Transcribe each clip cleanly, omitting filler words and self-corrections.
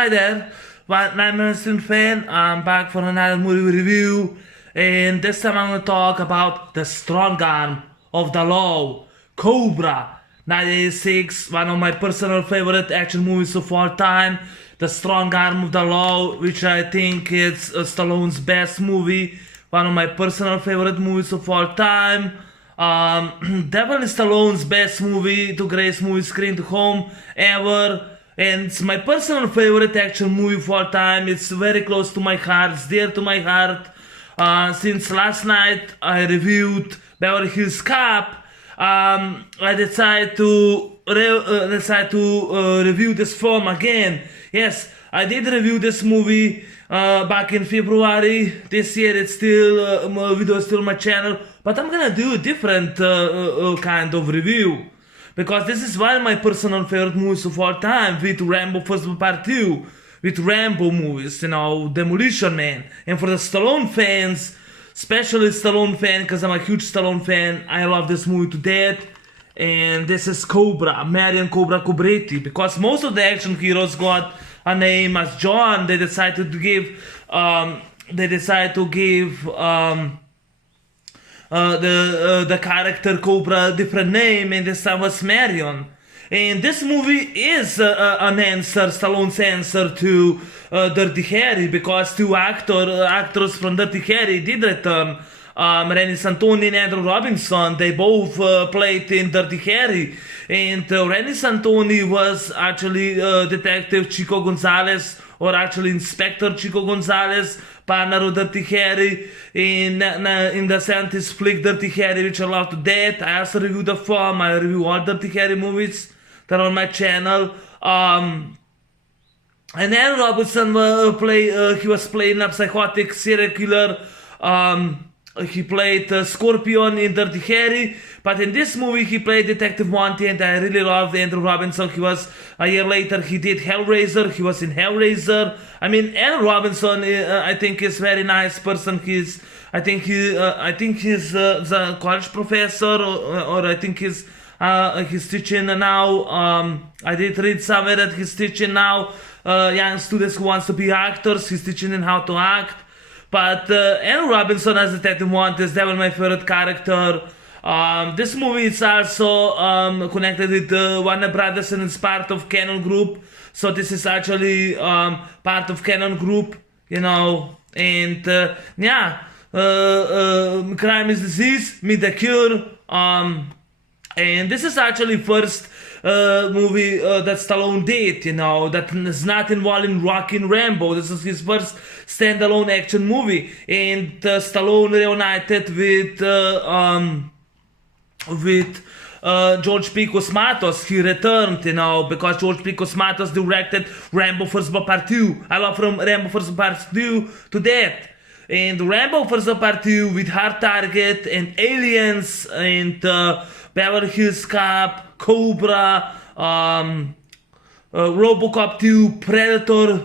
Hi there, I'm a student fan. I'm back for another movie review, and this time I'm going to talk about The Strong Arm of the Law, Cobra, 1986, one of my personal favorite action movies of all time. The Strong Arm of the Law, which I think is Stallone's best movie, one of my personal favorite movies of all time. Definitely Stallone's best movie to grace movie screen to home ever. And it's my personal favorite action movie of all time. It's very close to my heart, it's dear to my heart. Since last night I reviewed Beverly Hills Cop, I decided to review this film again. Yes, I did review this movie back in February. This year it's still video is still on my channel, but I'm gonna do a different kind of review. Because this is one of my personal favorite movies of all time, with Rambo First Part 2, with Rambo movies, Demolition Man. And for the Stallone fans, especially Stallone fan, because I'm a huge Stallone fan, I love this movie to death. And this is Cobra, Marion Cobra Cobretti. Because most of the action heroes got a name as John, they decided to give, the character Cobra a different name, and this time was Marion. And this movie is an answer, Stallone's answer to Dirty Harry, because two actors from Dirty Harry did return. Rennie Santoni and Andrew Robinson, they both played in Dirty Harry. And Rennie Santoni was actually Detective Chico Gonzalez, or actually Inspector Chico Gonzalez, partner of Dirty Harry in the 70s flick Dirty Harry, which I love to death. I also review the film, I review all Dirty Harry movies that are on my channel. And Andrew Robinson he was playing a psychotic serial killer. He played Scorpion in Dirty Harry, but in this movie he played Detective Monty, and I really loved Andrew Robinson. He was, a year later, he did Hellraiser, he was in Hellraiser. I mean, Andrew Robinson, I think, is a very nice person. I think he's a college professor, or I think he's teaching now. I did read somewhere that he's teaching now young students who wants to be actors. He's teaching them how to act. But Andrew Robinson as Detective Monty is definitely my favorite character. This movie is also connected with Warner Brothers, and it's part of Canon Group. So this is actually part of Canon Group, And Crime is Disease, Meet the Cure. And this is actually first movie that Stallone did, that is not involved in Rocky and Rambo. This is his first standalone action movie, and Stallone reunited with George P. Cosmatos. He returned, because George P. Cosmatos directed Rambo First Part 2. I love from Rambo First Part 2 to death. And Rambo First Part 2 with Hard Target and Aliens and Beverly Hills Cop, Cobra, Robocop 2, Predator,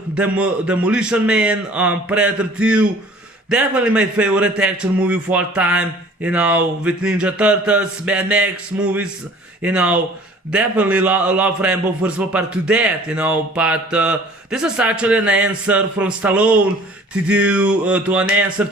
Demolition Man, Predator 2. Definitely my favorite action movie of all time, with Ninja Turtles, Mad Max movies, Definitely love Rambo First Part to that, but this is actually an answer from Stallone to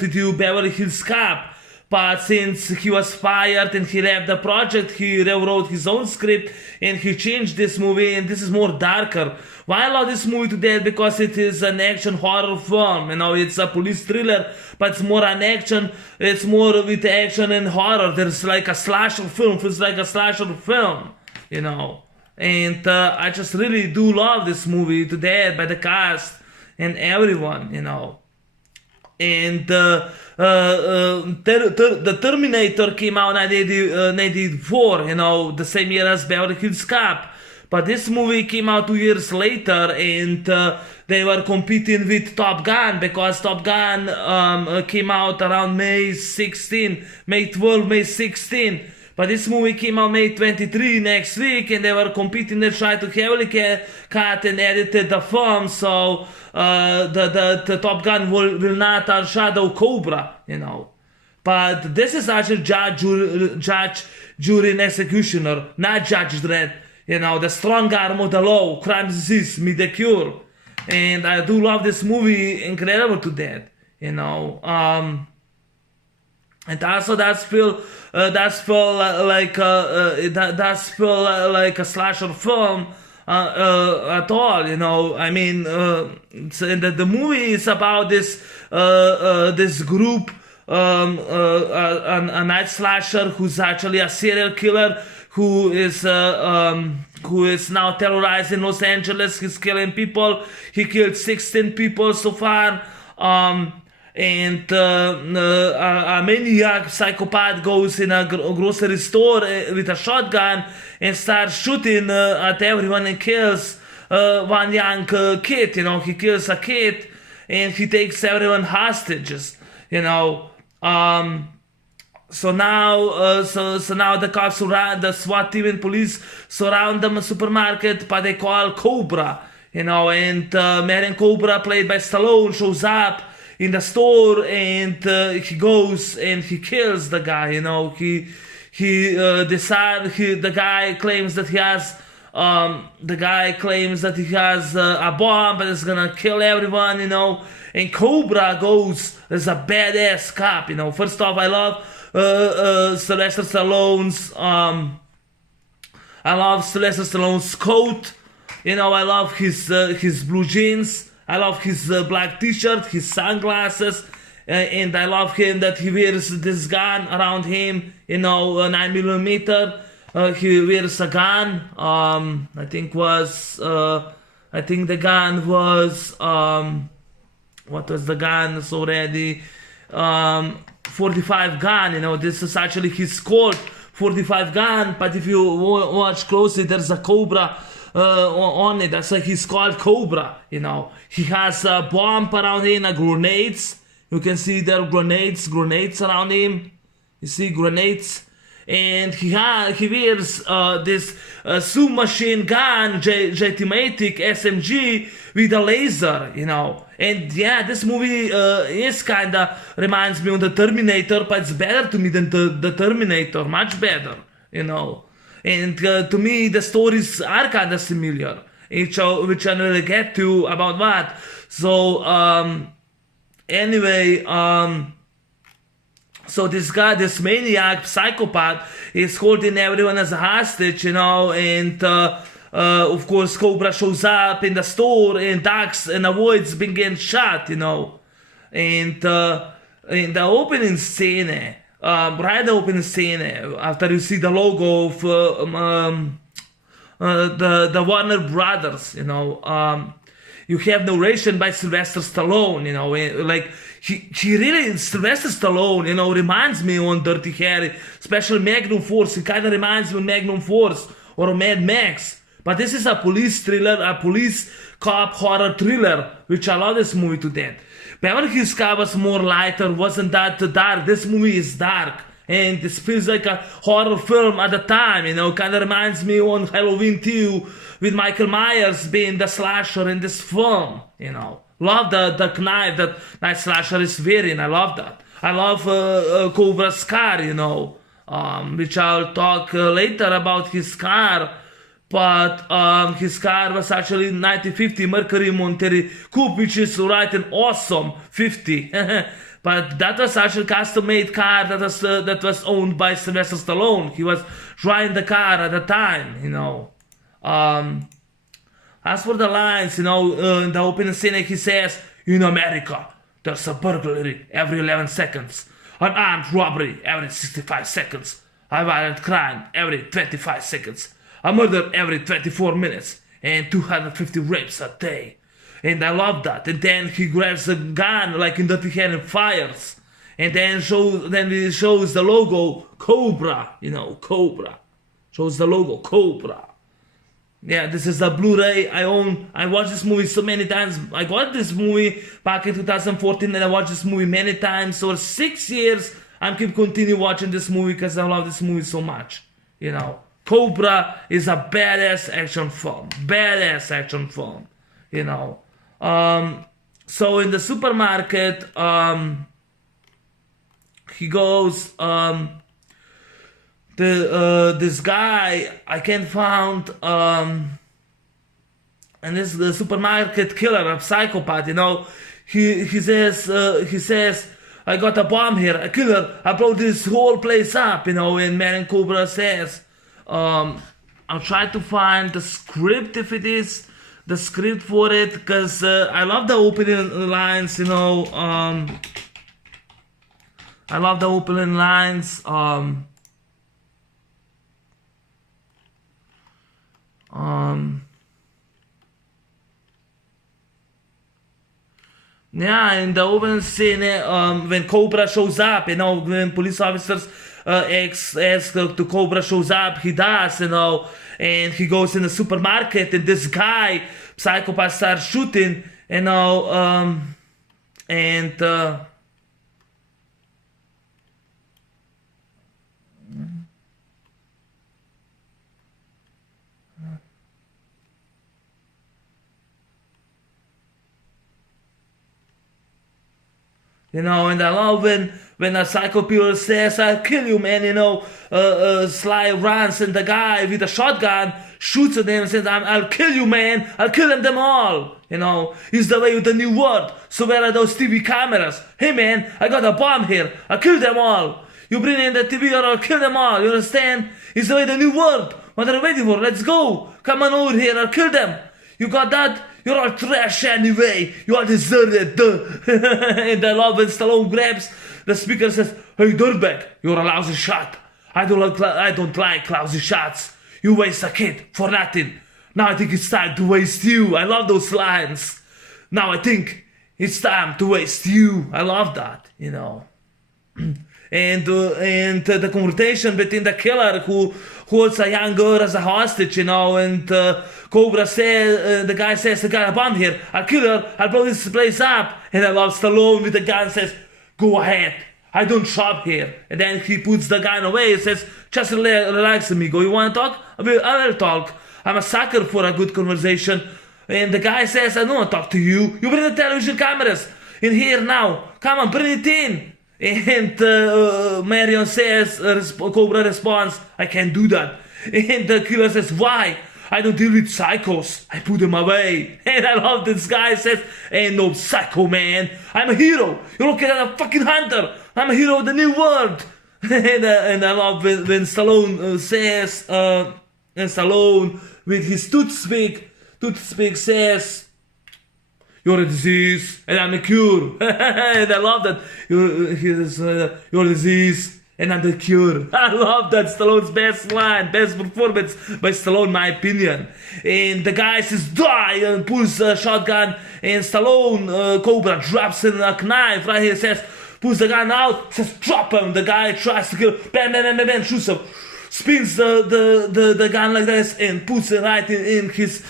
do Beverly Hills Cop. But since he was fired and he left the project, he rewrote his own script and he changed this movie, and this is more darker. Why I love this movie to death? Because it is an action horror film, it's a police thriller, but it's more an action, it's more with action and horror. There's like a slasher film, feels like a slasher film, And I just really do love this movie to death by the cast and everyone, And the Terminator came out in 1984, the same year as Beverly Hills Cop. But this movie came out 2 years later, and they were competing with Top Gun, because Top Gun came out around May 12, May 16. But this movie came out May 23 next week, and they were competing. They tried to heavily cut and edited the film, so the Top Gun will not outshadow Cobra, But this is actually judge, jury, and executioner, not Judge Dredd. The Strong Arm of the Law, Crime, Disease, Meet the Cure. and I do love this movie incredible to that, you know. And also that's feel like a slasher film at all, you know. I mean, the movie is about this group, a night slasher who's actually a serial killer who is now terrorizing Los Angeles. He's killing people. He killed 16 people so far. And a maniac psychopath goes in a grocery store with a shotgun and starts shooting at everyone and kills one young kid. You know, he kills a kid and he takes everyone hostages. You know, so now the cops surround the SWAT team and police surround the supermarket, but they call Cobra. You know, and Marion Cobra, played by Stallone, shows up in the store, and he goes and he kills the guy. You know, the guy claims that he has a bomb, but it's gonna kill everyone. You know, and Cobra goes as a badass cop. You know, first off, I love Sylvester Stallone's coat. You know, I love his blue jeans. I love his black t-shirt, his sunglasses, and I love him that he wears this gun around him, you know, 9mm. He wears a gun. I think the gun was what was the gun? It's already 45 gun. You know, this is actually his Colt 45 gun. But if you watch closely, there's a Cobra on it. That's why he's called Cobra. You know, he has a bomb around him, grenades. You can see there are grenades around him. You see grenades, and he wears this submachine gun, J-Matic SMG with a laser. You know, and yeah, this movie is kinda reminds me of the Terminator, but it's better to me than the Terminator, much better. You know. And to me, the stories are kind of similar, which I will get to about what. So, anyway, so this guy, this maniac, psychopath, is holding everyone as a hostage, you know, and of course, Cobra shows up in the store and ducks and avoids being getting shot, you know. And in the opening scene, right at the opening scene, after you see the logo of the Warner Brothers, you know, you have narration by Sylvester Stallone, you know, like he really, Sylvester Stallone, you know, reminds me on Dirty Harry, especially Magnum Force. He kind of reminds me of Magnum Force or Mad Max. But this is a police thriller, a police cop horror thriller, which I love this movie to death. Beverly Hills Cop was more lighter, wasn't that dark. This movie is dark, and this feels like a horror film at the time, you know. Kind of reminds me on Halloween 2 with Michael Myers being the slasher in this film, you know. Love the knife that Night Slasher is wearing. I love that. I love Cobra's car, you know, which I'll talk later about his car. But his car was actually 1950 Mercury Monterey Coupe, which is right an awesome 50. But that was actually a custom-made car that was owned by Sylvester Stallone. He was driving the car at the time, you know. As for the lines, you know, in the opening scene, he says, "In America, there's a burglary every 11 seconds, an armed robbery every 65 seconds, a violent crime every 25 seconds. A murder every 24 minutes, and 250 rapes a day." And I love that. And then he grabs a gun like in Dirty Harry and fires. And then he shows the logo Cobra, you know, Cobra. Shows the logo Cobra. Yeah, this is a Blu-ray I own. I watched this movie so many times. I got this movie back in 2014 and I watched this movie many times. So for 6 years, I keep continue watching this movie because I love this movie so much, you know. Cobra is a badass action film. Badass action film. You know. So in the supermarket, he goes, this guy, I can't find, and this is the supermarket killer, a psychopath, you know. He says, I got a bomb here, a killer, I blow this whole place up, you know. And man, Cobra says, I'll try to find the script if it is the script for it, because I love the opening lines, you know. I love the opening lines. Yeah, in the opening scene, when Cobra shows up, you know, when police officers ask to Cobra shows up, he does, you know, and he goes in the supermarket, and this guy, psychopath, starts shooting, you know, and you know, and I love when a psycho killer says, I'll kill you, man, you know. Sly runs, and the guy with a shotgun shoots at him and says, I'll kill you, man. I'll kill them all. You know, he's the way with the new world. So where are those TV cameras? Hey, man, I got a bomb here. I'll kill them all. You bring in the TV or I'll kill them all. You understand? It's the way the new world. What are you waiting for? Let's go. Come on over here. I'll kill them. You got that? You're all trash anyway. You all deserve it. And I love when Stallone grabs the speaker and says, hey, dirtbag, you're a lousy shot. I don't like lousy shots. You waste a kid for nothing. Now I think it's time to waste you. I love those lines. Now I think it's time to waste you. I love that, you know. And the confrontation between the killer who holds a young girl as a hostage, you know, and Cobra says, the guy says, I got a bomb here, I'll kill her, I'll blow this place up. And I love Stallone with the gun says, go ahead, I don't shop here. And then he puts the gun away and says, just relax, amigo, you want to talk? I will talk. I'm a sucker for a good conversation. And the guy says, I don't want to talk to you. You bring the television cameras in here now. Come on, bring it in. And Marion says, Cobra responds, I can't do that. And the killer says, why? I don't deal with psychos. I put them away. And I love this guy says, ain't no psycho, man. I'm a hero. You're looking at a fucking hunter. I'm a hero of the new world. And I love when Stallone says, and Stallone with his toothpick says, you're a disease, and I'm a cure. And I love that. You're a disease, and I'm the cure. I love that. Stallone's best line, best performance by Stallone, in my opinion. And the guy says, die, and pulls a shotgun, and Stallone, Cobra, drops in a knife right here, says, pulls the gun out, says, drop him. The guy tries to kill, bam, bam, bam, bam, bam, shoots him. Spins the gun like this and puts it right in his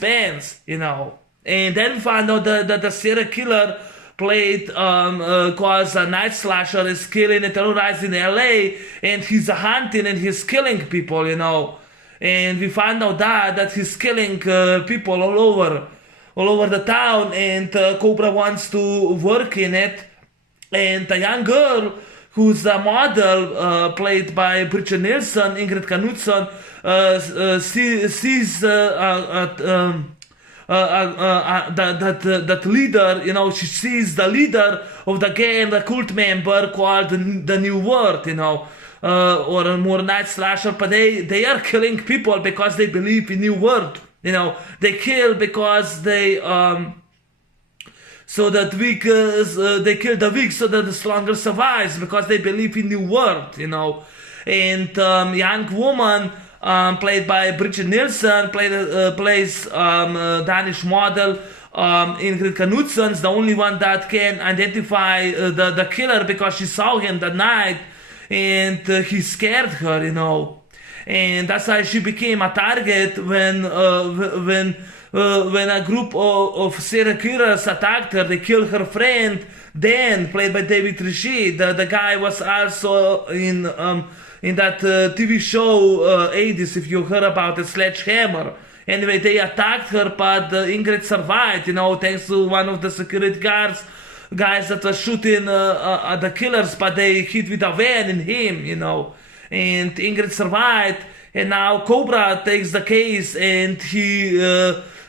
pants, you know. And then we find out that the serial killer played cause a night slasher is killing and terrorizing LA, and he's hunting and he's killing people, you know. And we find out that he's killing people all over the town, and Cobra wants to work in it. And a young girl who's a model played by Bridget Nielsen, Ingrid Knudsen, sees that leader, you know, she sees the leader of the gang, the cult member called the New World, you know, or a more night slasher, but they are killing people because they believe in New World, you know, they kill because they so that weak, they kill the weak so that the stronger survives because they believe in New World, you know. And young woman played by Bridget Nielsen plays Danish model Ingrid Knudsen's the only one that can identify the killer because she saw him that night and he scared her, you know. And that's why she became a target when a group of serial killers attacked her. They killed her friend Dan, played by David Rishi. The guy was also in that TV show 80s, if you heard about it, Sledgehammer. Anyway, they attacked her, but Ingrid survived, you know, thanks to one of the security guys that was shooting the killers, but they hit with a van in him, you know. And Ingrid survived, And now Cobra takes the case, and he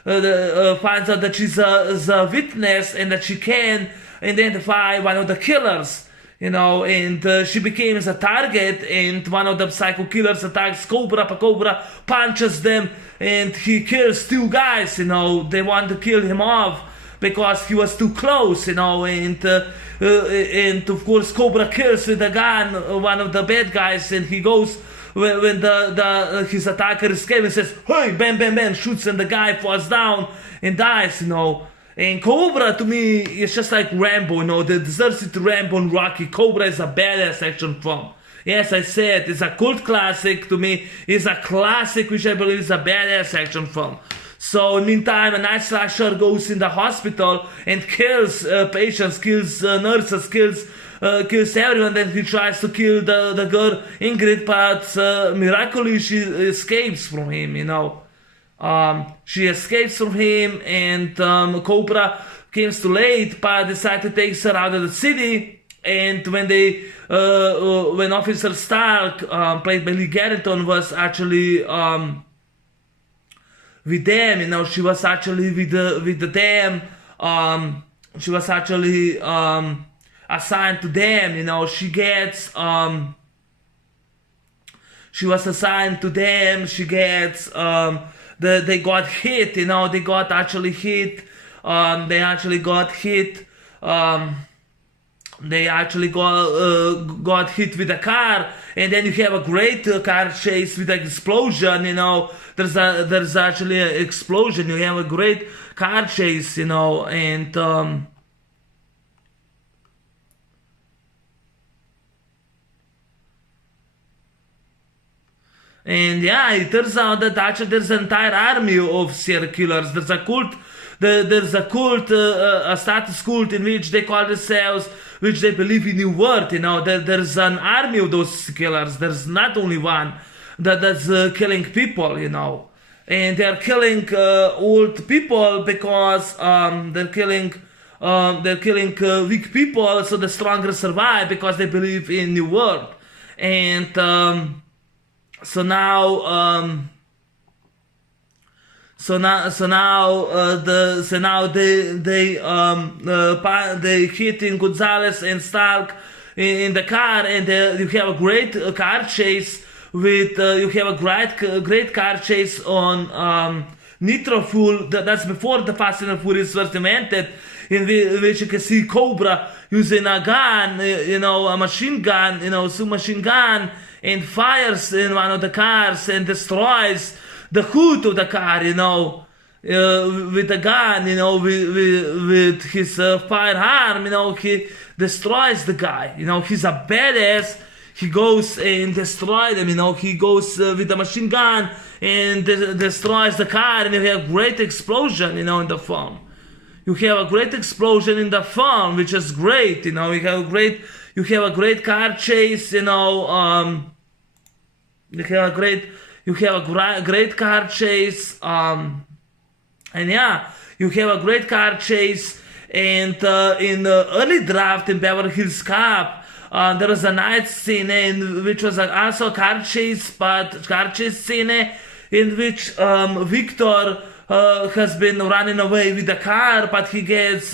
finds out that she's a witness and that she can identify one of the killers. And she becomes a target, and one of the psycho killers attacks Cobra, but Cobra punches them, and he kills two guys. They want to kill him off because he was too close. And of course Cobra kills with a gun one of the bad guys, and he goes when his attacker escapes and says, "Hey, bam, bam, bam," shoots, and the guy falls down and dies. And Cobra, to me, is just like Rambo, the deserts to Rambo and Rocky. Cobra is a badass action film. Yes, I said, it's a cult classic. To me, it's a classic which I believe is a badass action film. So, in the meantime, a night slasher goes in the hospital and kills patients, kills nurses, kills everyone. Then he tries to kill the girl Ingrid, but miraculously she escapes from him, She escapes from him, and Cobra comes too late, but decides to take her out of the city. And when Officer Stark, played by Lee Garrington, was actually with them, she was actually with them. She was actually assigned to them. She was assigned to them. She gets. They got hit, they got actually hit. They actually got hit. They actually got hit with a car, and then you have a great car chase with an explosion. There's actually an explosion. You have a great car chase, and and yeah, it turns out that actually there's an entire army of serial killers. There's a cult, a status cult in which they call themselves, which they believe in New World. There's an army of those killers. There's not only one that's killing people. And they're killing old people because they're killing weak people, so the stronger survive because they believe in New World. And So now they hitting Gonzalez and Stark in the car, and you have a great car chase with you have a great car chase on nitro fuel. That's before the Fast and Furious was invented, in which you can see Cobra using a gun, a machine gun, submachine gun, and fires in one of the cars and destroys the hood of the car, with a gun, with his firearm, he destroys the guy. He's a badass. He goes and destroys them. He goes with a machine gun and destroys the car, and you have a great explosion, in the film. You have a great explosion in the film, which is great. You have a great car chase. You have a great car chase. And yeah, you have a great car chase. And in the early draft in Beverly Hills Cop, there was a night scene which was also a car chase scene in which Victor has been running away with the car, but he crashes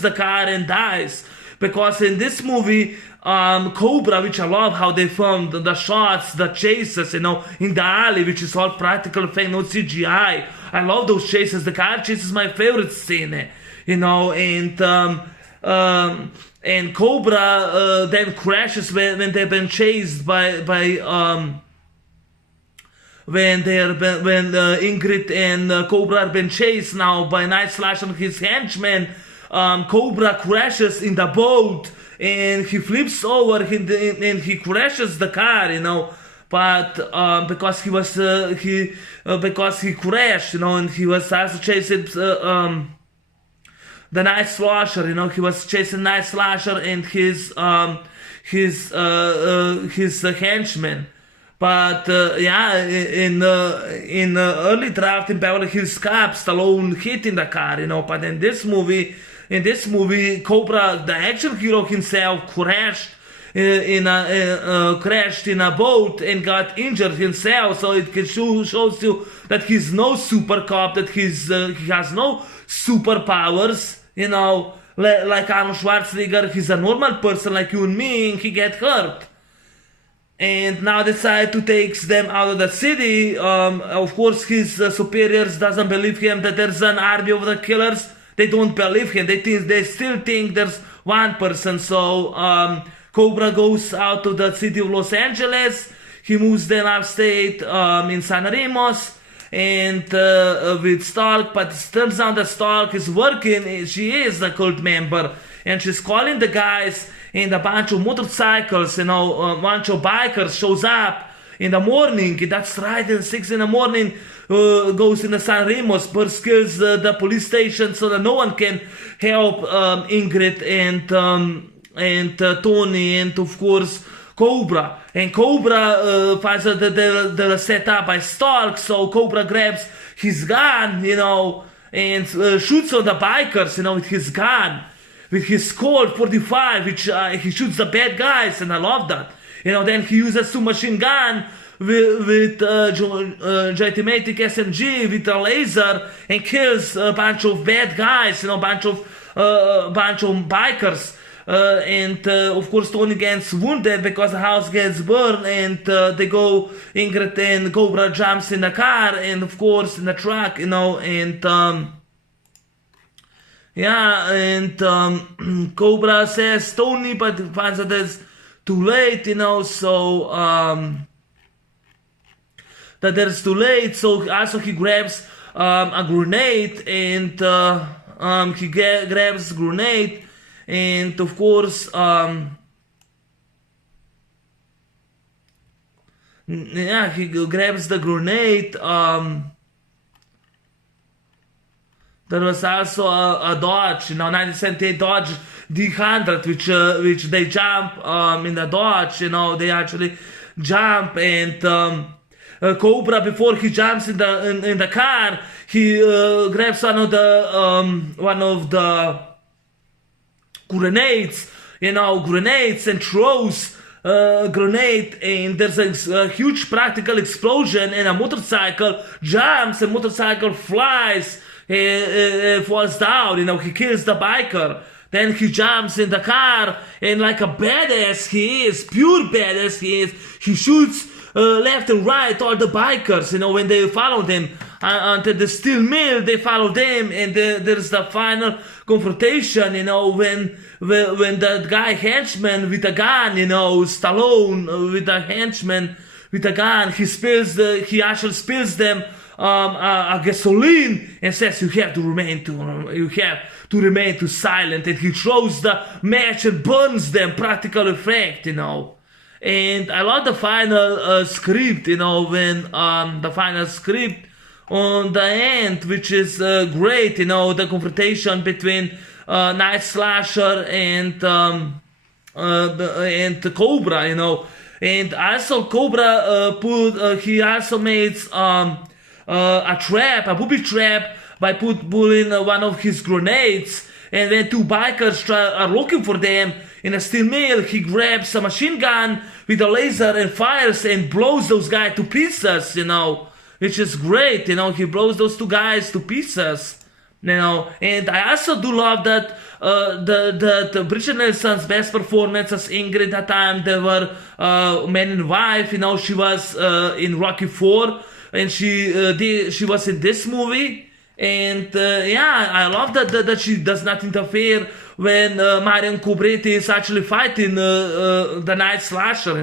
the car and dies. Because in this movie, Cobra, which I love how they filmed the shots, the chases, in the alley, which is all practical effect, no CGI. I love those chases. The car chase is my favorite scene, and Cobra then crashes when they've been chased by when Ingrid and Cobra have been chased now by Night Slash and his henchmen. Cobra crashes in the boat, and he flips over and he crashes the car, but because he crashed, and he was also chasing the Night Slasher, he was chasing Night Slasher and his henchmen. But in early draft in Beverly Hills Cop, Stallone hit in the car, but in this movie, Cobra, the action hero himself, crashed crashed in a boat and got injured himself. So it shows you that he's no super cop, that he has no superpowers, like Arnold Schwarzenegger. He's a normal person like you and me, and he get hurt. And now decide to take them out of the city. Of course, his superiors doesn't believe him that there's an army of the killers. They don't believe him. They still think there's one person. So Cobra goes out to the city of Los Angeles. He moves then upstate in San Ramos, and with Stark. But it turns out that Stark is working. She is a cult member, and she's calling the guys. And a bunch of motorcycles, a bunch of bikers shows up in the morning. That's right, at 6 in the morning, goes in the San Ramos, burst kills the police station so that no one can help Ingrid and Tony, and of course Cobra. And Cobra finds out that they're set up by Stark, so Cobra grabs his gun, and shoots on the bikers, with his gun. With his Colt 45, which he shoots the bad guys, and I love that. Then he uses two machine gun with Gigantic SMG with a laser and kills a bunch of bad guys, bunch of bikers. And of course Tony gets wounded because the house gets burned, and they go, Ingrid and Cobra jumps in the car, and of course in the truck, and Cobra says Tony, but he finds that it's too late, so that there's too late. So also he grabs a grenade, and he grabs a grenade, and of course he grabs the grenade. There was also a Dodge, 1978 Dodge D100, which they jump in the Dodge. They actually jump, and Cobra, before he jumps in the car, he grabs one of the grenades, and throws a grenade, and there's a huge practical explosion, and a motorcycle jumps, and motorcycle flies. Falls down, he kills the biker. Then he jumps in the car, and like a badass he is, pure badass he is, he shoots left and right all the bikers, when they follow them until the steel mill, they follow them, and there's the final confrontation, when that guy henchman with a gun, Stallone with a henchman with a gun, he actually spills them a gasoline, and says you have to remain silent, and he throws the match and burns them, practical effect, And I love the final script, when the final script on the end, which is great, the confrontation between Night Slasher and Cobra, and also Cobra he also made a trap, a booby trap, by pulling one of his grenades, and when two bikers are looking for them in a steel mill, he grabs a machine gun with a laser and fires and blows those guys to pieces, which is great, he blows those two guys to pieces, and I also do love that the Bridget Nelson's best performance as Ingrid at the time, they were man and wife, she was in Rocky 4, and she was in this movie, and I love that she does not interfere when Marion Cobretti is actually fighting the Night Slasher,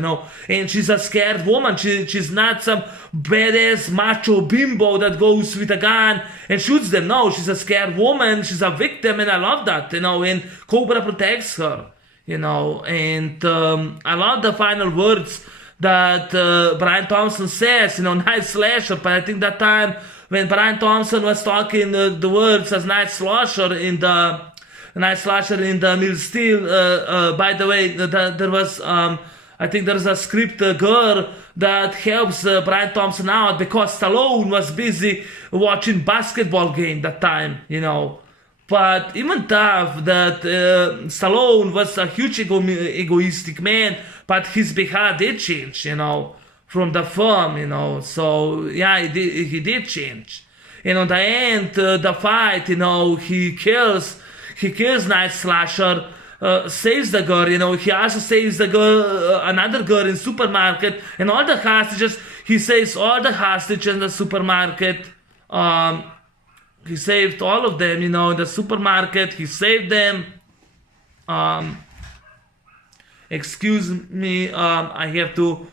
and she's a scared woman. She's not some badass macho bimbo that goes with a gun and shoots them. No, she's a scared woman. She's a victim, and I love that, and Cobra protects her, and I love the final words that Brian Thompson says, Night Slasher. But I think that time when Brian Thompson was talking the words as Night Slasher in the Mill Steel, by the way, there was I think there's a script girl that helps Brian Thompson out because Stallone was busy watching basketball game that time, But even tough that Stallone was a huge egoistic man, but his behavior did change, from the film, So yeah, he did change. And on the end, the fight, he kills Night Slasher, saves the girl, he also saves the girl, another girl in supermarket, and all the hostages, he saves all the hostages in the supermarket. He saved all of them, in the supermarket, he saved them. Excuse me, I have to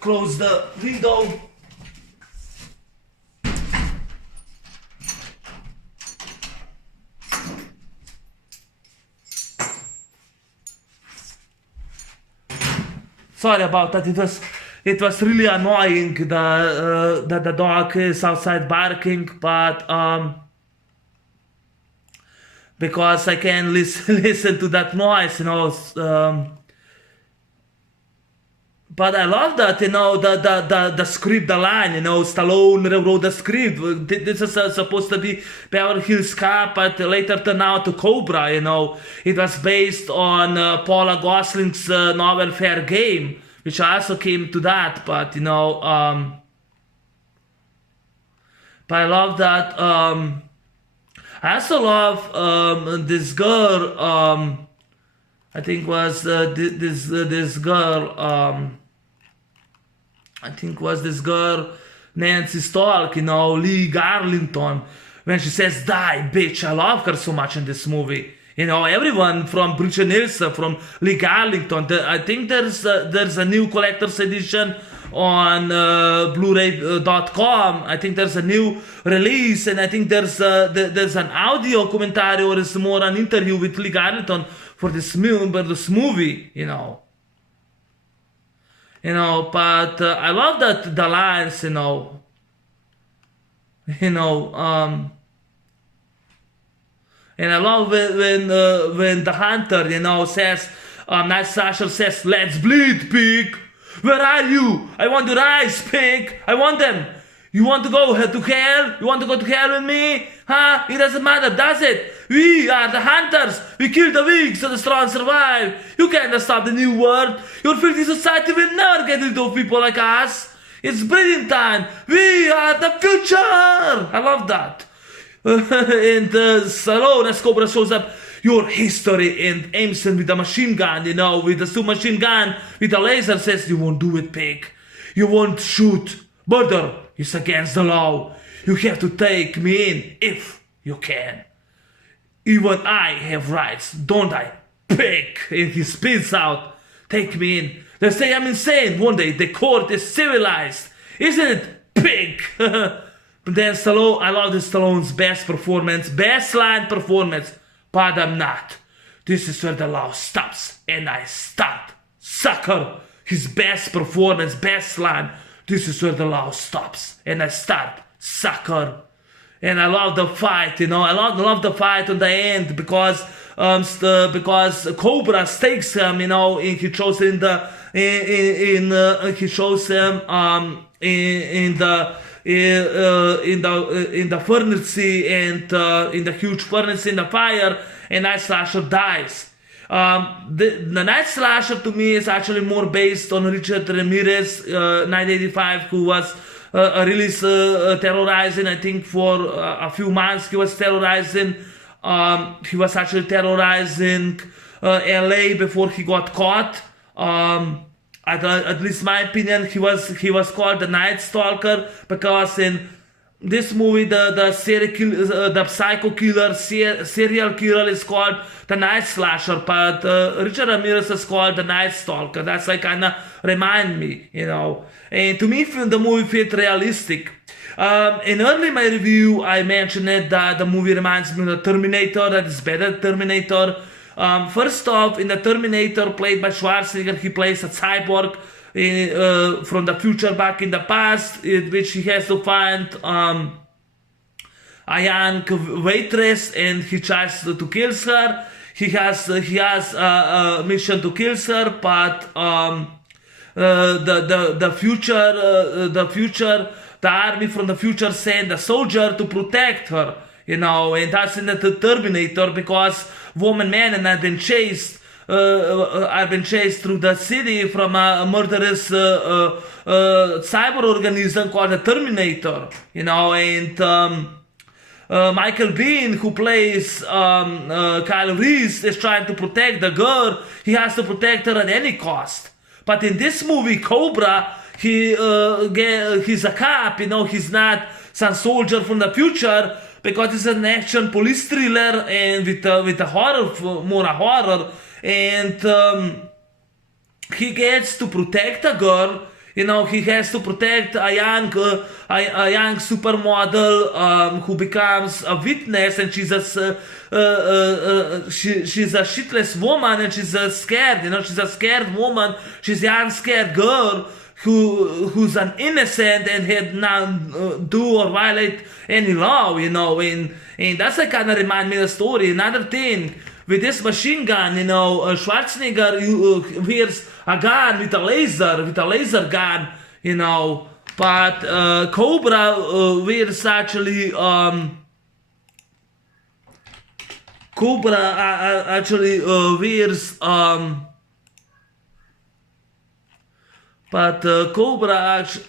close the window. Sorry about that. It was really annoying that the dog is outside barking, but because I can listen to that noise, but I love that, the script, the line, Stallone wrote the script. This is supposed to be Beverly Hills Cop, but later turned out to Cobra, It was based on Paula Gosling's novel Fair Game, which I also came to that, but, but I love that. I also love this girl, I think was this girl, I think was this girl Nancy Stark, Lee Garlington, when she says "die, bitch." I love her so much in this movie. Everyone from Bridget Nielsen, from Lee Garlington. I think there's a new collector's edition on Blu-ray.com. I think there's a new release, and I think there's an audio commentary, or it's more an interview with Lee Garlington for this movie, But I love that the lines, and I love when the hunter, says, Night Slasher says, "Let's bleed, pig. Where are you? I want the eyes, pig. I want them. You want to go to hell? You want to go to hell with me? Huh? It doesn't matter, does it? We are the hunters. We kill the weak so the strong survive. You can't stop the new world. Your filthy society will never get rid of people like us. It's breeding time. We are the future." I love that. And Stallone as Cobra shows up, "Your history," and aims him with a machine gun, with a submachine gun, with a laser, says, "You won't do it, pig. You won't shoot. Murder is against the law. You have to take me in if you can. Even I have rights, don't I, pig?" And he spits out, "Take me in. They say I'm insane. One day the court is civilized. Isn't it, pig?" But then Stallone, I love this Stallone's best line performance. "But I'm not. This is where the law stops, and I start. Sucker." His best performance, best line. "This is where the law stops, and I start. Sucker." And I love the fight, I love the fight on the end, because Cobra stakes him, and he shows in the he shows him in the furnace, and in the huge furnace in the fire, and Night Slasher dies. The Night Slasher to me is actually more based on Richard Ramirez, 1985, who was really terrorizing. I think for a few months he was terrorizing. He was actually terrorizing LA before he got caught. At least my opinion, he was called the Night Stalker, because in this movie the psycho killer, serial killer is called the Night Slasher, but Richard Ramirez is called the Night Stalker. That's like kind of remind me, And to me, the movie felt realistic. In early my review, I mentioned that the movie reminds me of the Terminator, that is better than Terminator. First off, in the Terminator, played by Schwarzenegger, he plays a cyborg from the future back in the past, in which he has to find a young waitress, and he tries to kill her. He has a mission to kill her, but the army from the future send a soldier to protect her. and that's in the Terminator, because woman man and I've been chased. I've been chased through the city from a murderous cyber organism called the Terminator, and Michael Biehn, who plays Kyle Reese, is trying to protect the girl. He has to protect her at any cost. But in this movie, Cobra, he's a cop, he's not some soldier from the future, because it's an action police thriller and with a horror, more a horror, and he gets to protect a girl. He has to protect a young supermodel who becomes a witness, and she's a shitless woman, and she's scared. She's a scared woman. She's a young scared girl who's an innocent and had not do or violate any law. And that's kind of remind me of the story. Another thing. With this machine gun, Schwarzenegger wears a gun with a laser gun, but Cobra wears actually, wears, but Cobra actually,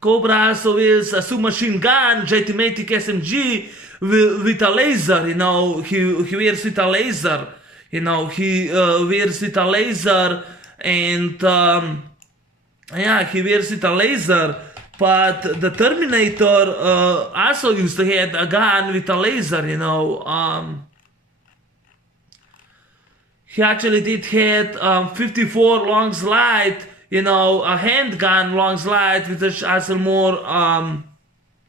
Cobra also is a submachine gun, J-Matic SMG with a laser, he wears with a laser, he wears with a laser, and he wears with a laser, but the Terminator also used to have a gun with a laser, he actually did have 54 long slide, a handgun long slide with a more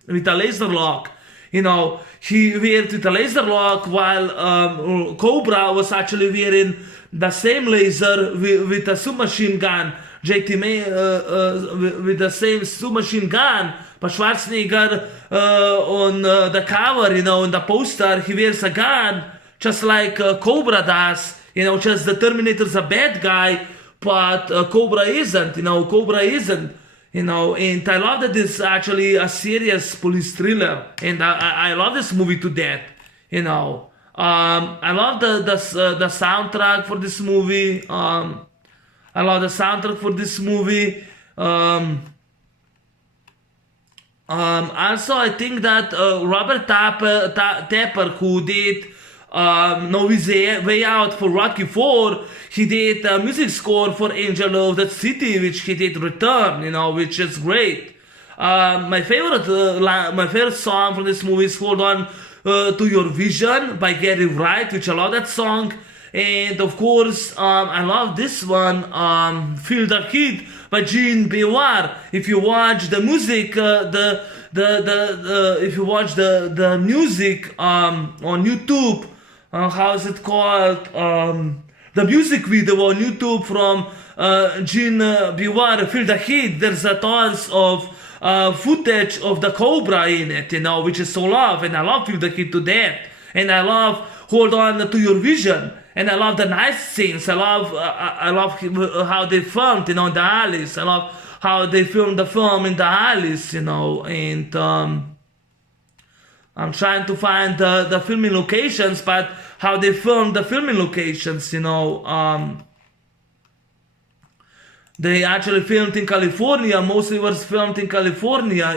with a laser lock. He wears with a laser lock, while Cobra was actually wearing the same laser with a submachine gun. With the same submachine gun, but Schwarzenegger on the cover, in the poster, he wears a gun just like Cobra does. Just the Terminator's a bad guy. But Cobra isn't, Cobra isn't, and I love that it's actually a serious police thriller, and I love this movie to death, I love the soundtrack for this movie, I love the soundtrack for this movie, also I think that Robert Tapper, who did No Way Out for Rocky 4, he did a music score for Angel of the City, which he did Return, which is great. My favorite song from this movie is Hold On to Your Vision by Gary Wright, which I love that song. And of course, I love this one, Feel the Heat by Gene Beware. If you watch the music, if you watch the music on YouTube, how is it called? The music video on YouTube from Gene Beware, Feel the Heat. There's a tons of footage of the Cobra in it, which is so love, and I love Feel the Heat to death, and I love Hold On to Your Vision, and I love the night scenes. I love how they filmed, in the alleys. I love how they filmed the film in the alleys, and I'm trying to find the filming locations, but how they filmed the filming locations, they actually filmed in California. Mostly was filmed in California,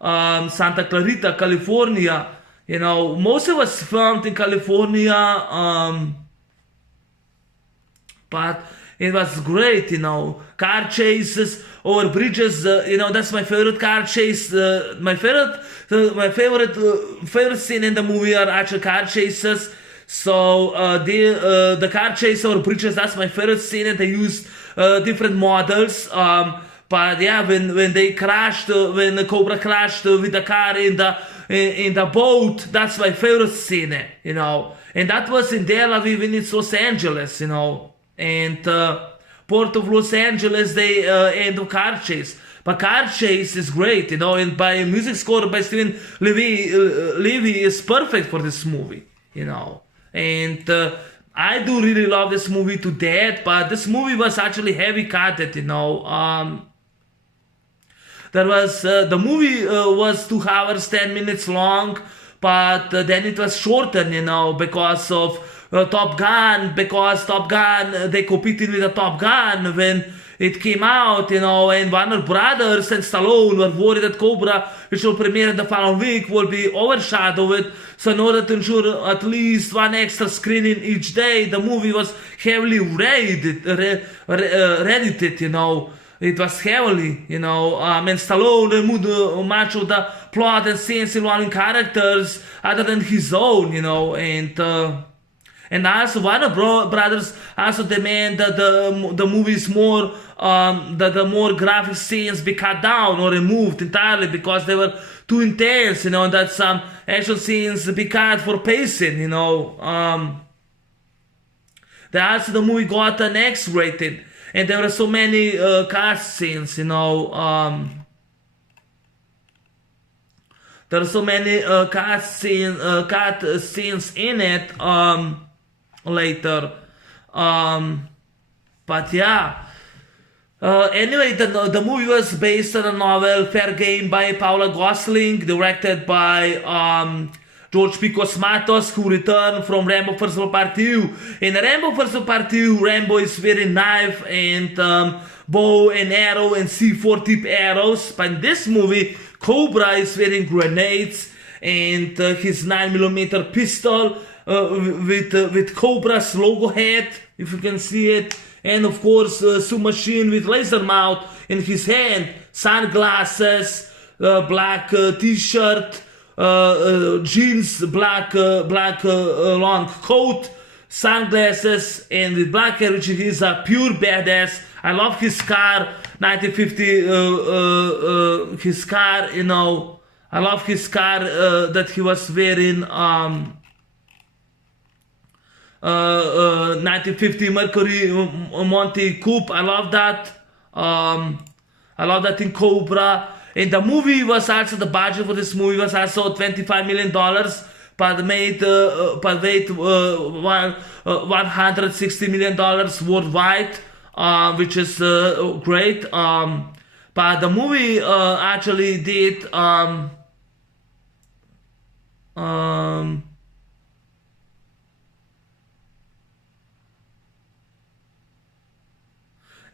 Santa Clarita, California, mostly was filmed in California, but it was great, car chases over bridges, that's my favorite car chase. My favorite scene in the movie are actually car chases. So the car chase over bridges, that's my favorite scene, and they used different models. But yeah, when they crashed, when the Cobra crashed with the car in the boat, that's my favorite scene, And that was in Tel Aviv, and it's Los Angeles, and Port of Los Angeles, they end of car chase. But car chase is great, and by music score by Steven Levy is perfect for this movie, And I do really love this movie to death, but this movie was actually heavy cutted, There was the movie was 2 hours 10 minutes long, but then it was shortened, because of Top Gun. Because Top Gun, they competed with the Top Gun when it came out, and Warner Brothers and Stallone were worried that Cobra, which will premiere the following week, will be overshadowed. So in order to ensure at least one extra screening each day, the movie was heavily edited, It was heavily, and Stallone removed much of the plot and scenes involving characters other than his own, and also Warner Brothers also demand that the movies more that the more graphic scenes be cut down or removed entirely because they were too intense, and that some action scenes be cut for pacing, Then also the movie got an X rated, and there were so many cut scenes, There are so many cut scenes in it later, but yeah. Anyway, the movie was based on a novel Fair Game by Paula Gosling, directed by George P. Cosmatos, who returned from Rambo First World Part 2. In Rambo First World Part 2, Rambo is wearing knife and bow and arrow and C4 tip arrows, but in this movie, Cobra is wearing grenades and his 9mm pistol with Cobra's logo head, if you can see it, and of course submachine with laser mouth in his hand, sunglasses, black t-shirt, jeans, black long coat, sunglasses, and with black hair, which is a pure badass. I love his car, 1950, his car, I love his car that he was wearing, 1950 Mercury Monte Coupe. I love that. I love that in Cobra. And the movie was also, the budget for this movie was also $25 million, but made $160 million worldwide, which is great. But the movie actually did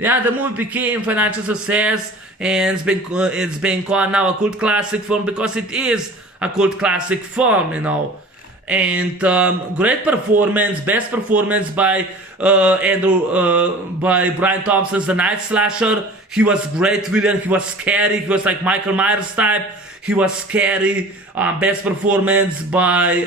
yeah, the movie became financial success, and it's been called now a cult classic film because it is a cult classic film, And great performance, best performance by by Brian Thompson's The Night Slasher. He was great villain. He was scary. He was like Michael Myers type. He was scary. Best performance by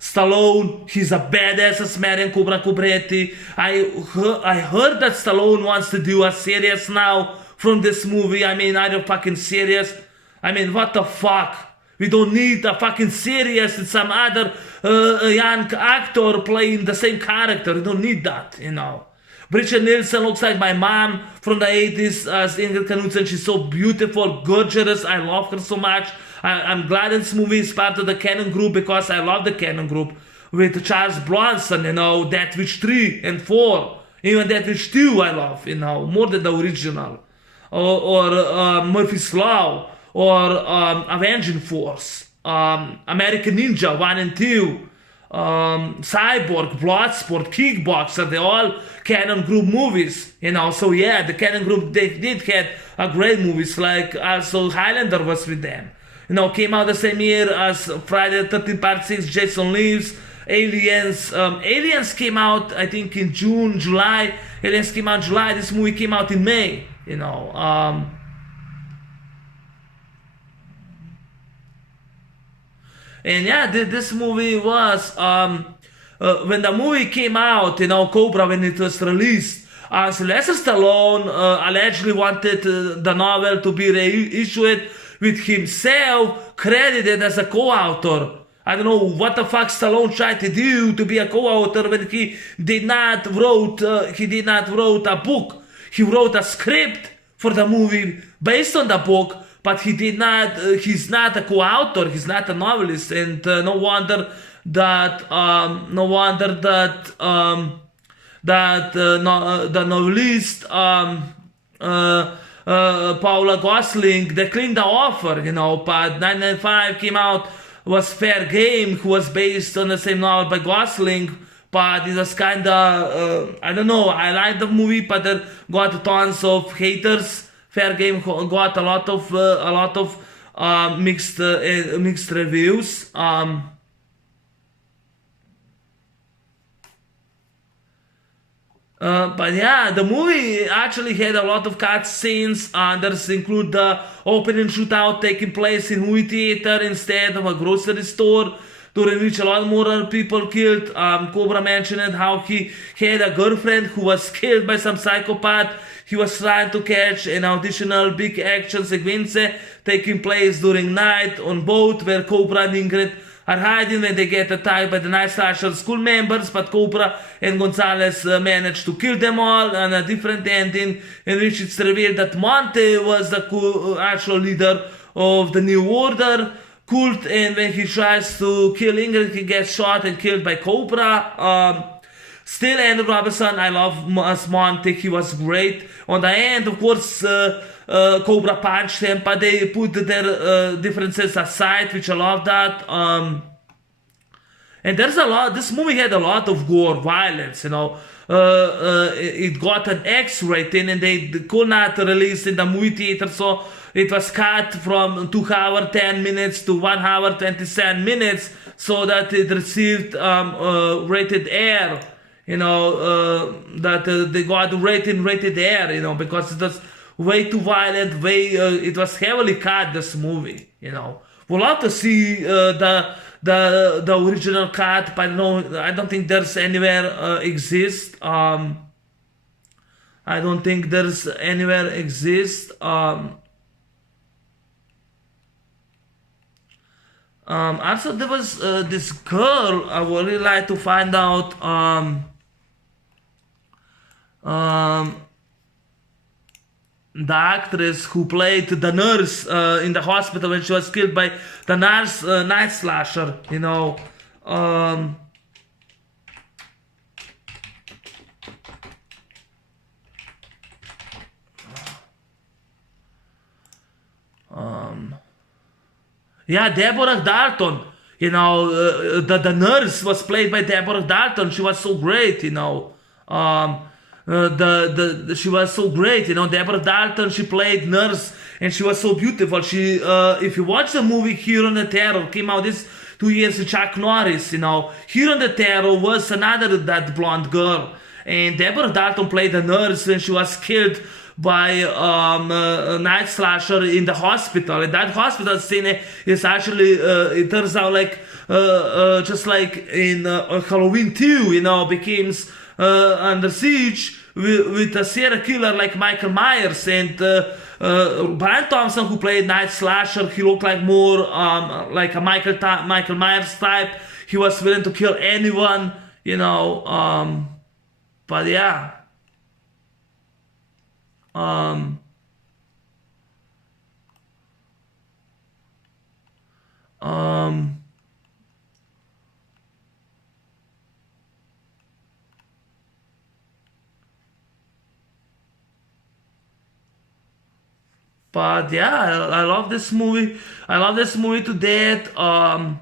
Stallone. He's a badass as Marion Cobra Cobretti. I heard that Stallone wants to do a series now from this movie. I mean, are you fucking serious? I mean, what the fuck? We don't need a fucking series with some other young actor playing the same character. We don't need that, Bridget Nielsen looks like my mom from the 80s as Ingrid Knudsen. She's so beautiful, gorgeous. I love her so much. I'm glad this movie is part of the Cannon Group because I love the Cannon Group with Charles Bronson, Death Wish 3 and 4. Even Death Wish 2 I love, more than the original. Or Murphy's Law, or Avenging Force, American Ninja 1 and 2, Cyborg, Bloodsport, Kickboxer, they're all Cannon Group movies, So yeah, the Cannon Group, they did had a great movies, like also Highlander was with them. Came out the same year as Friday the 13th Part 6, Jason Lives, Aliens. Aliens came out, I think, in June, July. Aliens came out in July. This movie came out in May, And yeah, this movie was, when the movie came out, Cobra, when it was released, Sylvester Stallone allegedly wanted the novel to be reissued with himself credited as a co-author. I don't know what the fuck Stallone tried to do to be a co-author when he did not wrote a book. He wrote a script for the movie based on the book, but he's not a co-author, he's not a novelist, and no wonder that the novelist Paula Gosling, they cleaned the offer, but 1995 came out, was Fair Game, who was based on the same novel by Gosling, but it was kind of, I don't know, I liked the movie, but it got tons of haters. Fair Game got a lot of mixed reviews. But yeah, the movie actually had a lot of cut scenes. There's include the opening shootout taking place in movie theater instead of a grocery store, during which a lot more people killed. Cobra mentioned how he had a girlfriend who was killed by some psychopath. He was trying to catch an additional big action sequence taking place during night on boat where Cobra and Ingrid are hiding when they get attacked by the Night Slasher school members, but Cobra and Gonzalez manage to kill them all, and a different ending in which it's revealed that Monte was the actual leader of the New Order cult, and when he tries to kill Ingrid, he gets shot and killed by Cobra. Still, Andrew Robinson, I love as Monte, he was great. On the end, of course, Cobra punched him, but they put their differences aside, which I love that. And there's a lot, this movie had a lot of gore, violence, it got an X rating and they could not release in the movie theater, so it was cut from 2 hours 10 minutes to 1 hour 27 minutes, so that it received rated R. That they got rated R, because it was way too violent, it was heavily cut, this movie, We'll love to see the original cut, but I don't think there's anywhere exists. I don't think there's anywhere exists. Also, there was this girl, I would really like to find out the actress who played the nurse in the hospital when she was killed by the nurse Night Slasher, yeah, Deborah Dalton, the nurse was played by Deborah Dalton. She was so great, she was so great, Deborah Dalton, she played nurse and she was so beautiful. She, if you watch the movie Hero on the Terror, came out this 2 years with Chuck Norris, Hero on the Terror was another that blonde girl, and Deborah Dalton played the nurse when she was killed by Night Slasher in the hospital. And that hospital scene is actually, it turns out like, just like in Halloween 2, becomes under siege with a serial killer like Michael Myers. And Brian Thompson, who played Night Slasher, he looked like more like a Michael Myers type. He was willing to kill anyone, but yeah. But yeah, I love this movie. I love this movie to death. I'm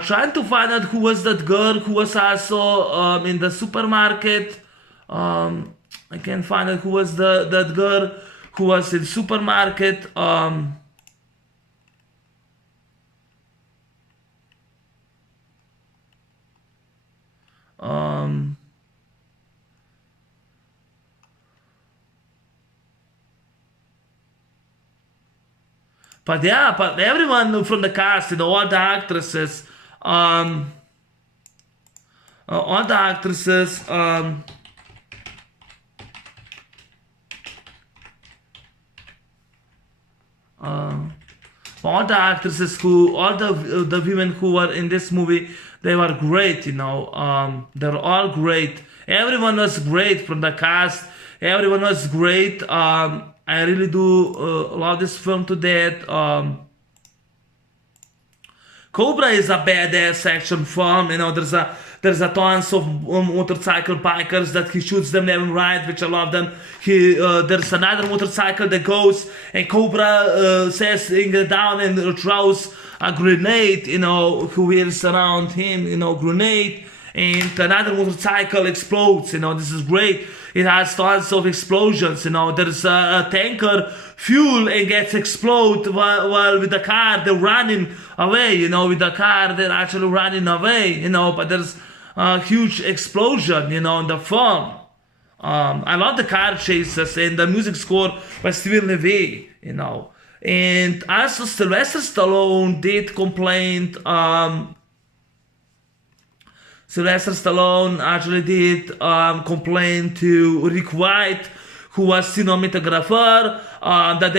trying to find out who was that girl who was also in the supermarket. I can't find out who was that girl who was in supermarket. But yeah, but everyone from the cast, all the actresses, all the actresses, all the actresses all the women who were in this movie, they were great, they're all great. Everyone was great from the cast. Everyone was great. I really do love this film to death. Cobra is a badass action film. There's a tons of motorcycle bikers that he shoots them left and right, which I love them. There's another motorcycle that goes, and Cobra says Ingrid down and throws a grenade, who wheels around him, grenade, and another motorcycle explodes. This is great. It has tons of explosions. There's a tanker fuel and gets exploded while with the car they're running away. With the car they're actually running away. But there's a huge explosion. In the film. I love the car chases and the music score by Steven Levy. And also Sylvester Stallone did complain. Sylvester Stallone actually did complain to Rick White, who was cinematographer, that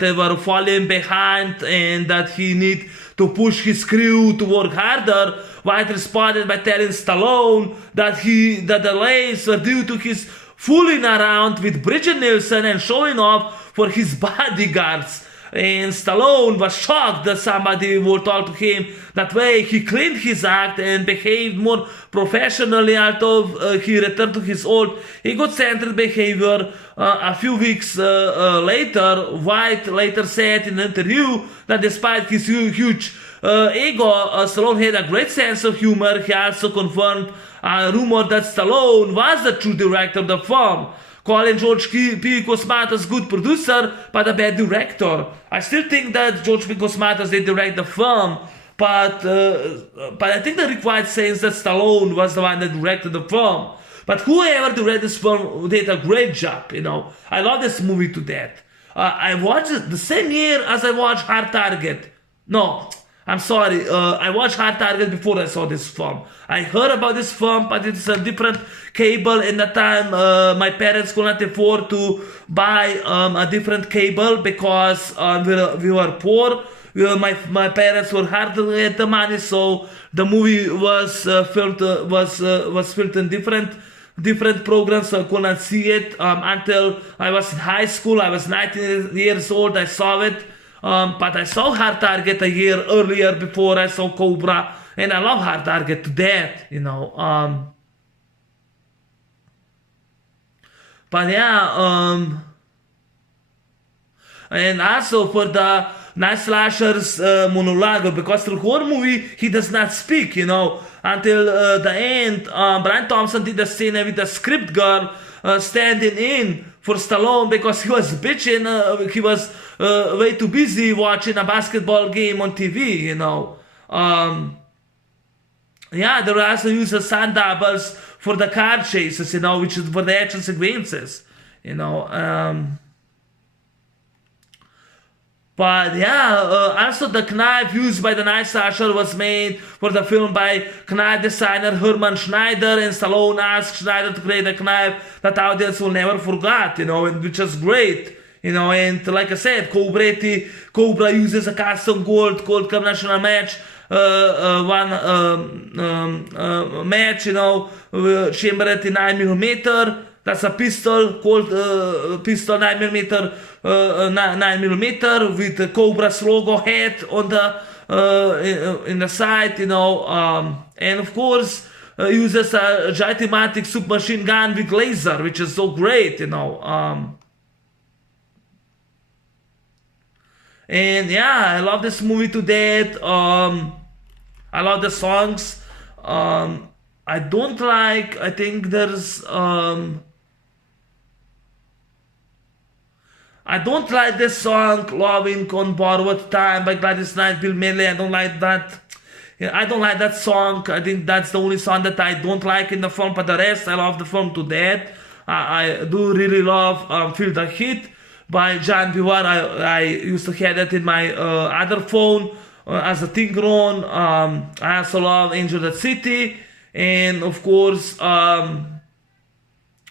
they were falling behind and that he need to push his crew to work harder. White responded by telling Stallone that the delays were due to his fooling around with Bridget Nielsen and showing off for his bodyguards. And Stallone was shocked that somebody would talk to him that way. He cleaned his act and behaved more professionally, although he returned to his old ego-centered behavior. A few weeks later, White later said in an interview that despite his huge ego, Stallone had a great sense of humor. He also confirmed a rumor that Stallone was the true director of the film, calling George P. Cosmatos a good producer, but a bad director. I still think that George P. Cosmatos did direct the film, but I think that Rick White says that Stallone was the one that directed the film. But whoever directed this film did a great job, I love this movie to death. I watched it the same year as I watched Hard Target. No, I'm sorry, I watched Hard Target before I saw this film. I heard about this film, but it's a different cable. In that time, my parents could not afford to buy a different cable because we were poor. My parents were hard to get the money, so the movie was filmed in different programs, so I could not see it until I was in high school. I was 19 years old. I saw it. But I saw Hard Target a year earlier before I saw Cobra, and I love Hard Target to death, But yeah, and also for the Night Slasher's monologue, because the whole movie he does not speak, until the end. Brian Thompson did a scene with the script girl standing in for Stallone because he was bitching. He was way too busy watching a basketball game on TV, Yeah, they also use the stunt doubles for the car chases, which is for the action sequences, But yeah, also the knife used by the Night Slasher was made for the film by knife designer Herman Schneider, and Stallone asked Schneider to create a knife that audience will never forget, and which is great. And like I said, Cobra uses a custom gold conventional match, match, chambered in 9mm. That's a pistol called pistol 9mm, 9mm with the Cobra's logo head on the in the side, and of course uses a gigantic submachine gun with laser, which is so great, And yeah, I love this movie to death. I love the songs. I don't like. I think there's. I don't like this song "Loving on Borrowed Time" by Gladys Knight, Bill Medley. I don't like that. I don't like that song. I think that's the only song that I don't like in the film. But the rest, I love the film to death. I do really love "Feel the Heat" by John Bivar. I used to have that in my other phone as a teen grown. I also love "Angel the City," and of course.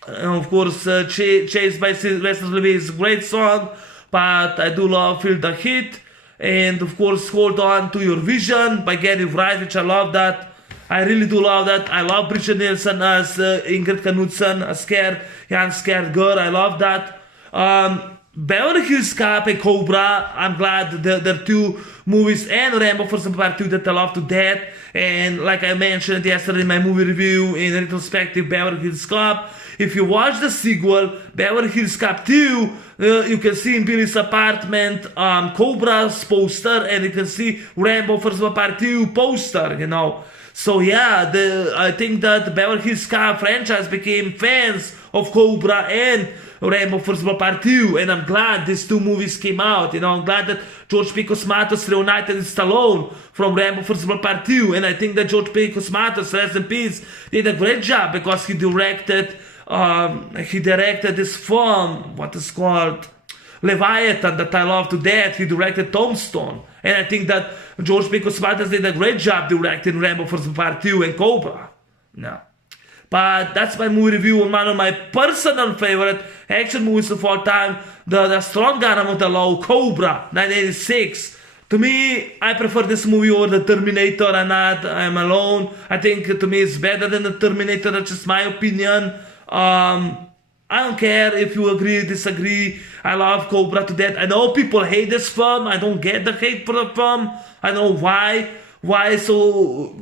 Chased by Sylvester Levy is a great song, but I do love Feel the Heat, and of course Hold On to Your Vision by Gary Wright, which I love that. I really do love that. I love Bridget Nielsen as Ingrid Knudsen, a scared, young scared girl. I love that. Beverly Hills Cop and Cobra, I'm glad there are two movies, and Rambo for some part 2 that I love to death. And like I mentioned yesterday in my movie review, in retrospective, Beverly Hills Cop. If you watch the sequel, Beverly Hills Cop 2, you can see in Billy's apartment Cobra's poster, and you can see Rambo for some part 2 poster, you know. So yeah, I think that the Beverly Hills Cop franchise became fans of Cobra and Rambo First Blood Part 2, and I'm glad these two movies came out. You know, I'm glad that George P. Cosmatos reunited with Stallone from Rambo First Blood Part 2, and I think that George P. Cosmatos, rest in peace, did a great job because he directed this film, what is called Leviathan, that I love to death. He directed Tombstone, and I think that George P. Cosmatos did a great job directing Rambo First Part 2 and Cobra. No. But that's my movie review on one of my personal favorite action movies of all time, the Strong Gun of the Law, Cobra, 1986. To me, I prefer this movie over the Terminator and not I'm Alone. I think to me it's better than the Terminator, that's just my opinion. I don't care if you agree, disagree. I love Cobra to death. I know people hate this film. I don't get the hate for the film. I don't know why. What's so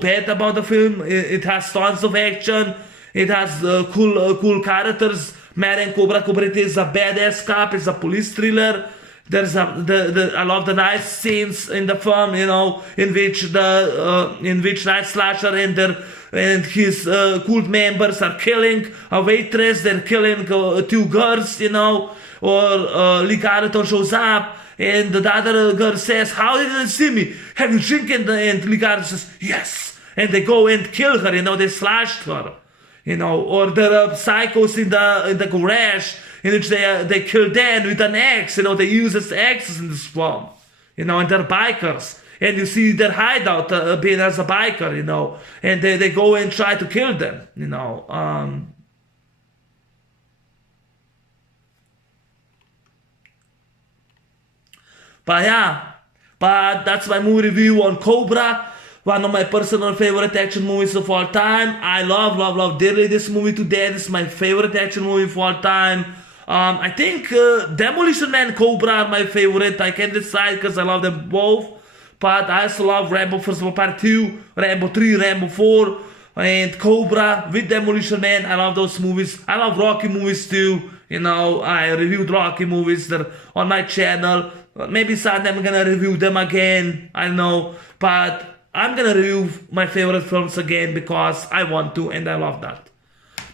bad about the film? It has tons of action. It has cool characters. Man and Cobra is a badass cop. It's a police thriller. There's I love the nice scenes in the film, you know, in which Night Slasher and his cult members are killing a waitress. They're killing two girls, you know, or Lee Garrett shows up. And the other girl says, "How did you see me? Have you drinking?" And Lee Garrett says, "Yes." And they go and kill her, you know, they slashed her. You know, or there are psychos in the garage in which they kill Dan with an axe, you know, they use as axes in this film. You know, and they're bikers. And you see their hideout being as a biker, you know. And they go and try to kill them, you know. But yeah, that's my movie review on Cobra, one of my personal favorite action movies of all time. I love dearly this movie to death. It's my favorite action movie of all time. I think Demolition Man and Cobra are my favorite. I can't decide because I love them both. But I also love Rambo First Blood Part 2, Rambo 3, Rambo 4, and Cobra with Demolition Man. I love those movies. I love Rocky movies too. You know, I reviewed Rocky movies. They're on my channel. Maybe someday I'm gonna review them again, I don't know, but I'm gonna review my favorite films again because I want to and I love that.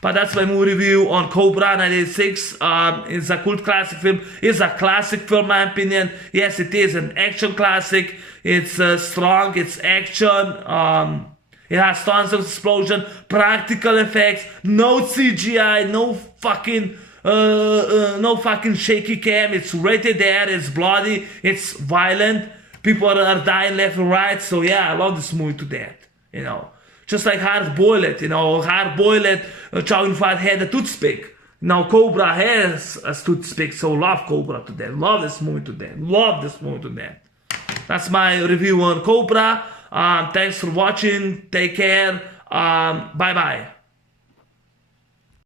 But that's my movie review on Cobra 1986. It's a cult classic film. It's a classic film in my opinion. Yes, it is an action classic. It's strong, it's action. It has tons of explosion, practical effects, no CGI, no fucking shaky cam. It's rated R, it's bloody, it's violent. People are dying left and right. So yeah, I love this movie to death. You know, just like Hard Boiled. You know, Hard Boiled, Chow Yun-Fat had a toothpick. Now Cobra has a toothpick. So love Cobra to death. Love this movie to death. Love this movie to death. That's my review on Cobra. Thanks for watching. Take care. Bye bye.